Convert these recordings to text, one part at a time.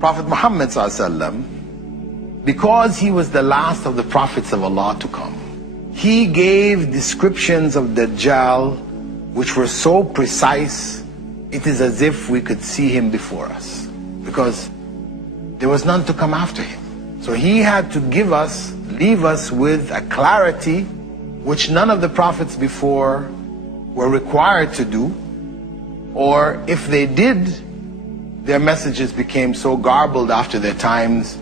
Prophet Muhammad ﷺ, because he was the last of the prophets of Allah to come, he gave descriptions of Dajjal which were so precise, it is as if we could see him before us, because there was none to come after him. So he had to leave us with a clarity which none of the prophets before were required to do, or if they did, their messages became so garbled after their times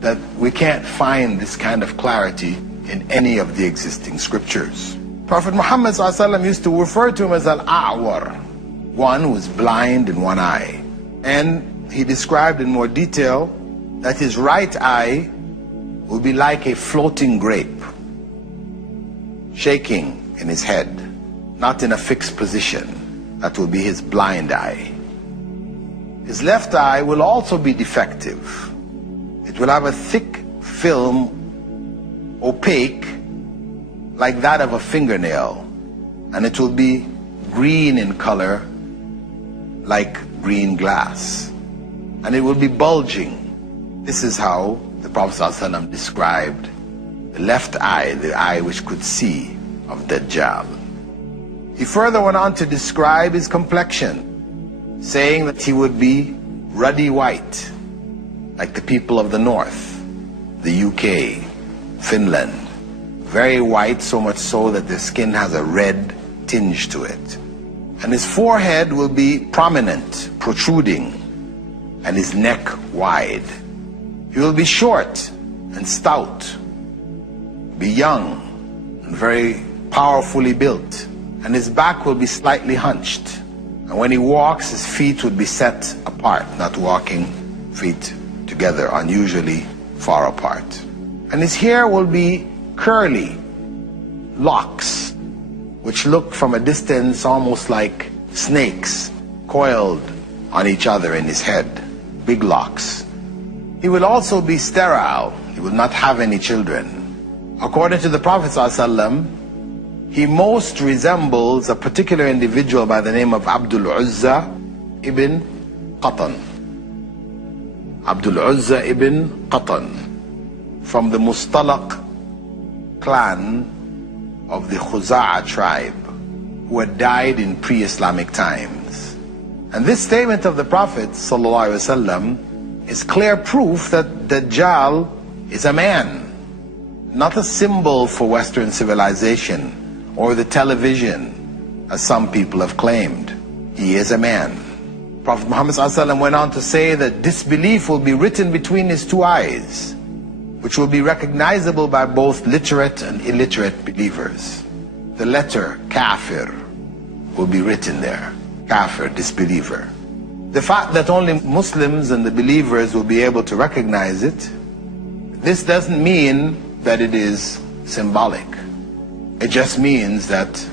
that we can't find this kind of clarity in any of the existing scriptures. Prophet Muhammad ﷺ used to refer to him as al-a'war, one who is blind in one eye. And he described in more detail that his right eye will be like a floating grape, shaking in his head, not in a fixed position. That will be his blind eye. His left eye will also be defective. It will have a thick film, opaque, like that of a fingernail, and it will be green in color, like green glass, and it will be bulging. This is how the Prophet ﷺ described the left eye, the eye which could see, of Dajjal. He further went on to describe his complexion, saying that he would be ruddy white, like the people of the north, the UK, Finland. Very white, so much so that their skin has a red tinge to it. And his forehead will be prominent, protruding, and his neck wide. He will be short and stout, be young and very powerfully built, and his back will be slightly hunched. And when he walks, his feet would be set apart, not walking feet together, unusually far apart. And his hair will be curly locks, which look from a distance almost like snakes coiled on each other in his head, big locks. He will also be sterile. He will not have any children. According to the Prophet ﷺ, he most resembles a particular individual by the name of Abdul Uzza ibn Qatan. Abdul Uzza ibn Qatan, from the Mustalaq clan of the Khuza'a tribe, who had died in pre-Islamic times. And this statement of the Prophet ﷺ is clear proof that Dajjal is a man, not a symbol for Western civilization or the television, as some people have claimed. He is a man. Prophet Muhammad ﷺ went on to say that disbelief will be written between his two eyes, which will be recognizable by both literate and illiterate believers. The letter kafir will be written there. Kafir, disbeliever. The fact that only Muslims and the believers will be able to recognize it, this doesn't mean that it is symbolic. It just means that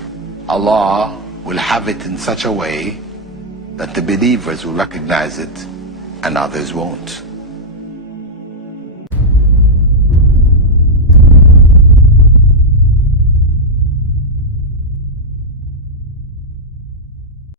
Allah will have it in such a way that the believers will recognize it and others won't.